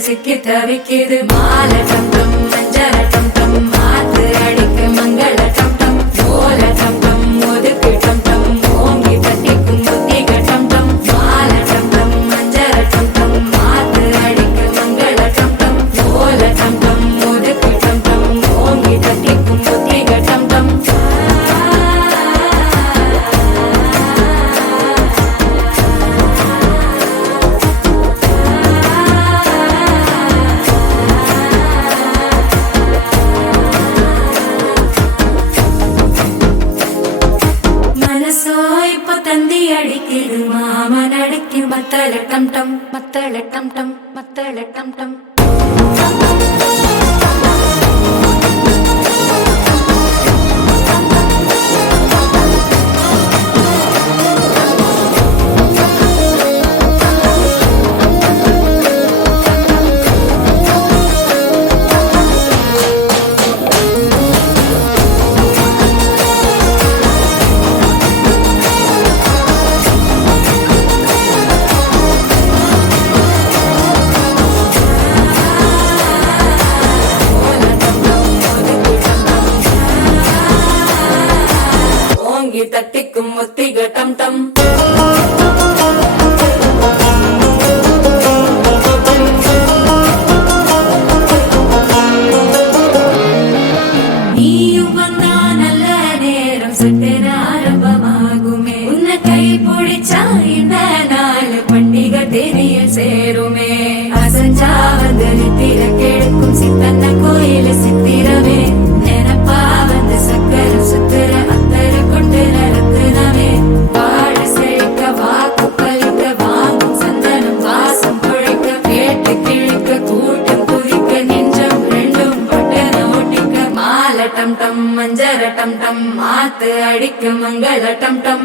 சிக்கி தவிக்குது மால டம் டம் மஞ்சள டம் டம் மாத்து அடிக்கு மங்கள டம் டம் ஓல டம் டம் ஒதுக்கு டம் டம் ஓங்கி தட்டிக்கும் புத்திக டம் டம் மால டம் டம் மஞ்சள டம் டம் மாத்து அடிக்கு மங்கள டம் டம் ஓல டம் டம் ஒதுக்கு டம் டம் ஓங்கி தட்டிக்கும் புத்திக டம் டம் தந்தி அடிக்குது மாமன் அடிக்கு மத்தள டம் டம் மத்தள டம் டம் மத்தள டம் டம் தட்டிக்கும் முத்திக டம் டம் நீயும் வந்தா நல்ல நேரம் சட்டென ஆரம்பமாகுமே உன்னை கை பிடிச்சா இந்த நாள் பண்டிகை தேனியில் சேருமே அசஞ்சா வந்து நித்திர கெடுக்கும் சித்தன்ன கோயில சித்திரமே நினைப்பா வந்து சக்கர சுத்துற டம் டம் மஞ்சர டம் டம் மாத்து அடிக்கு மங்கள டம் டம்